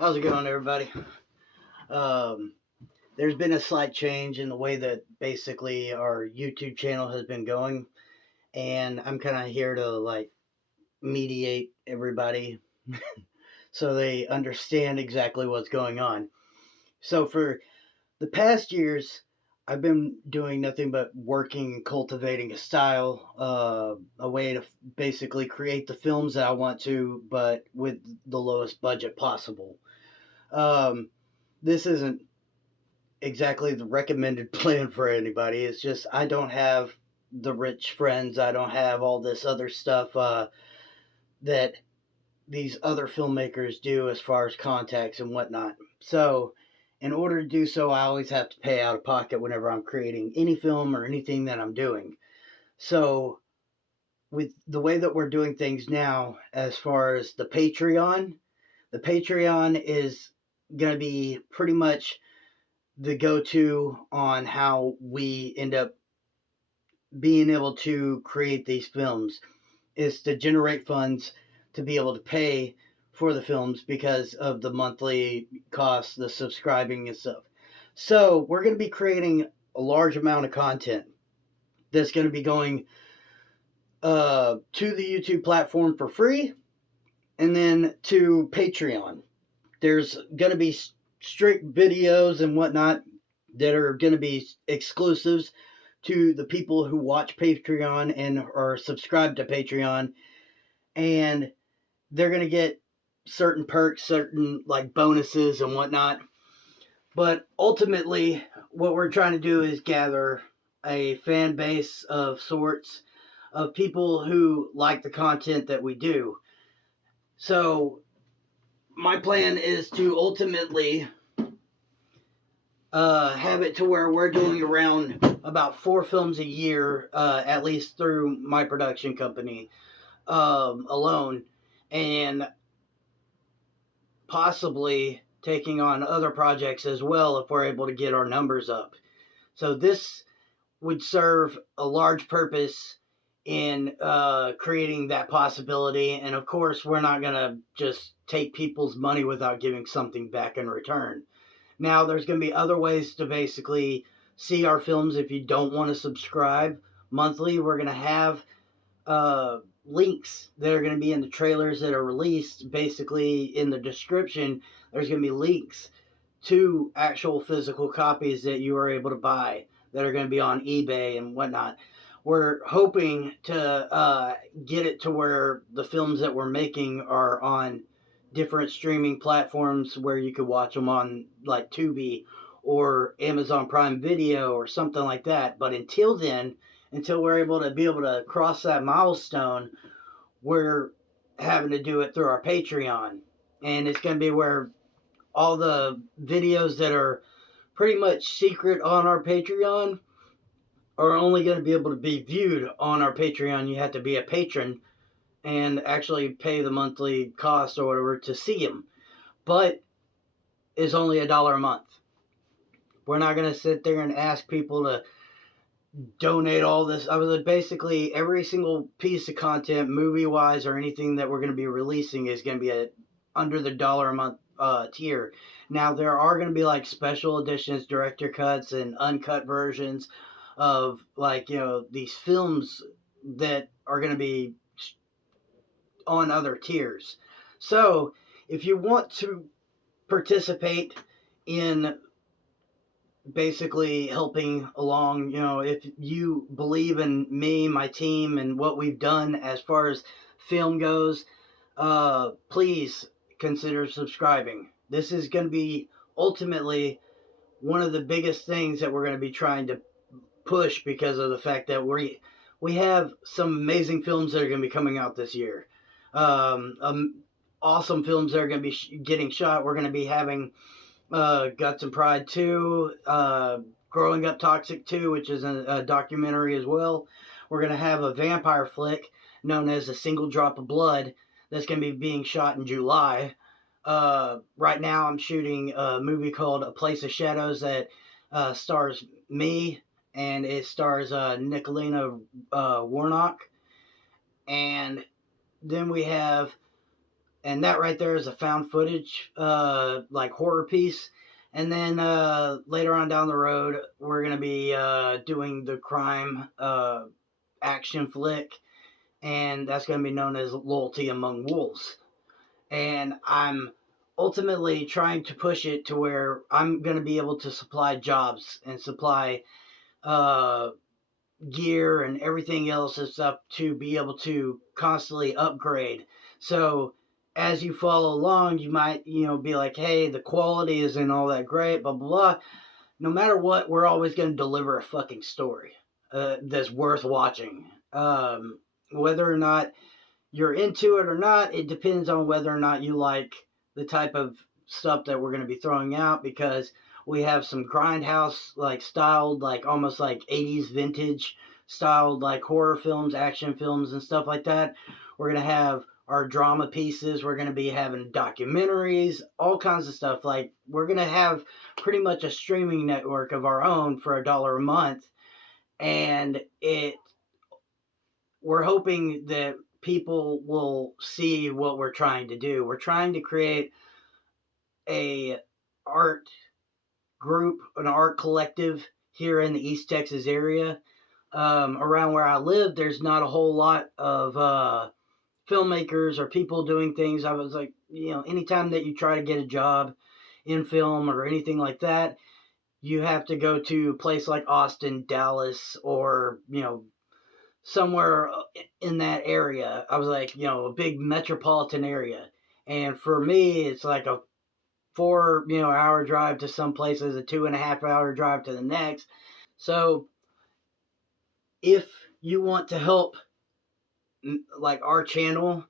How's it going, everybody? Um, there's been a slight change in the way that basically our YouTube channel has been going, and I'm kind of here to mediate everybody so they understand exactly what's going on. So for the past years, I've been doing nothing but working and cultivating a style, a way to basically create the films that I want to, but with the lowest budget possible. Um, this isn't exactly the recommended plan for anybody. It's just I don't have the rich friends. I don't have all this other stuff that these other filmmakers do as far as contacts and whatnot. So, in order to do so, I always have to pay out of pocket whenever I'm creating any film or anything that I'm doing. So, with the way that we're doing things now, as far as the Patreon is going to be pretty much the go-to on how we end up being able to create these films is to generate funds to be able to pay for the films because of the monthly costs, the subscribing and stuff. So we're going to be creating a large amount of content that's going to be going to the YouTube platform for free and then to Patreon. There's going to be strict videos and whatnot that are going to be exclusives to the people who watch Patreon and are subscribed to Patreon, and they're going to get certain perks, certain bonuses and whatnot. But ultimately, what we're trying to do is gather a fan base of sorts of people who like the content that we do. So, my plan is to ultimately have it to where we're doing around about 4 films a year, at least through my production company alone, and possibly taking on other projects as well if we're able to get our numbers up. So this would serve a large purpose in creating that possibility. And of course, we're not going to just take people's money without giving something back in return. Now, there's going to be other ways to basically see our films if you don't want to subscribe monthly. We're going to have links that are going to be in the trailers that are released. Basically, in the description, there's going to be links to actual physical copies that you are able to buy that are going to be on eBay and whatnot. We're hoping to get it to where the films that we're making are on different streaming platforms where you could watch them on like Tubi or Amazon Prime Video or something like that. But until then, until we're able to cross that milestone, we're having to do it through our Patreon. And it's going to be where all the videos that are pretty much secret on our Patreon are only going to be able to be viewed on our Patreon. You have to be a patron and actually pay the monthly cost or whatever to see them. But it's only $1 a month. We're not going to sit there and ask people to donate all this. I was basically every single piece of content, movie wise or anything that we're going to be releasing, is going to be under the $1 a month tier. Now there are going to be like special editions, director cuts, and uncut versions of these films that are going to be on other tiers. So if you want to participate in basically helping along, if you believe in me, my team, and what we've done as far as film goes, please consider subscribing. This is going to be ultimately one of the biggest things that we're going to be trying to push because of the fact that we have some amazing films that are going to be coming out this year. Awesome films that are going to be getting shot. We're going to be having Guts and Pride 2, Growing Up Toxic 2, which is a documentary as well. We're going to have a vampire flick known as A Single Drop of Blood that's going to be being shot in July. Right now, I'm shooting a movie called A Place of Shadows that stars me, and it stars Nicolina Warnock. And then we have and that right there is a found footage like horror piece. And then later on down the road, we're gonna be doing the crime action flick, and that's gonna be known as Loyalty Among Wolves. And I'm ultimately trying to push it to where I'm gonna be able to supply jobs and supply uh, gear and everything else and stuff to be able to constantly upgrade. So as you follow along, you might, be like, hey, the quality isn't all that great, blah, blah, blah. No matter what, we're always going to deliver a fucking story that's worth watching. Whether or not you're into it or not, it depends on whether or not you like the type of stuff that we're going to be throwing out, because we have some grindhouse like styled, like almost like 80s vintage styled like horror films, action films, and stuff like that. We're going to have our drama pieces. We're going to be having documentaries, all kinds of stuff. Like, we're going to have pretty much a streaming network of our own for $1 a month. And we're hoping that people will see what we're trying to do. We're trying to create a art group, an art collective here in the East Texas area. Around where I live, there's not a whole lot of filmmakers or people doing things. I was like, anytime that you try to get a job in film or anything like that, you have to go to a place like Austin, Dallas, or, somewhere in that area. I was like, a big metropolitan area. And for me, it's like a 4 hour drive to some places, a 2.5 hour drive to the next. So if you want to help like our channel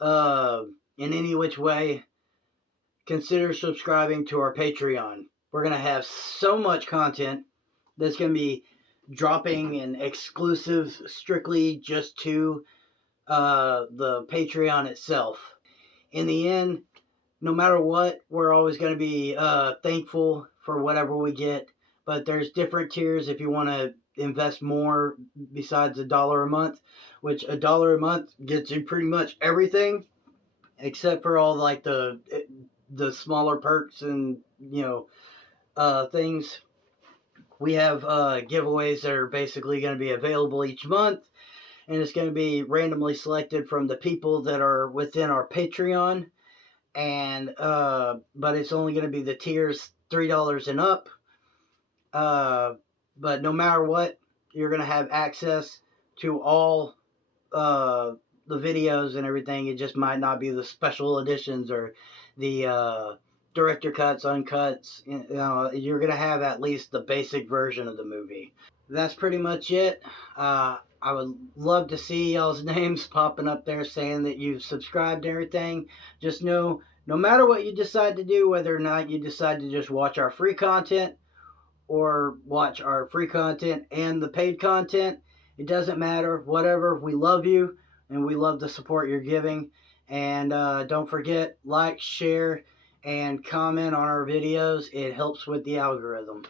in any which way, consider subscribing to our Patreon. We're going to have so much content that's going to be dropping and exclusive strictly just to the Patreon itself. In the end, no matter what, we're always going to be thankful for whatever we get. But there's different tiers if you want to invest more besides $1 a month, which $1 a month gets you pretty much everything, except for all like the smaller perks and things. We have giveaways that are basically going to be available each month, and it's going to be randomly selected from the people that are within our Patreon. And but it's only going to be the tiers $3 and up. But no matter what, you're going to have access to all the videos and everything. It just might not be the special editions or the director cuts, uncuts. You're going to have at least the basic version of the movie. That's pretty much it. I would love to see y'all's names popping up there saying that you've subscribed to everything. Just know, no matter what you decide to do, whether or not you decide to just watch our free content or watch our free content and the paid content, it doesn't matter. Whatever, we love you and we love the support you're giving. And don't forget, like, share, and comment on our videos. It helps with the algorithm.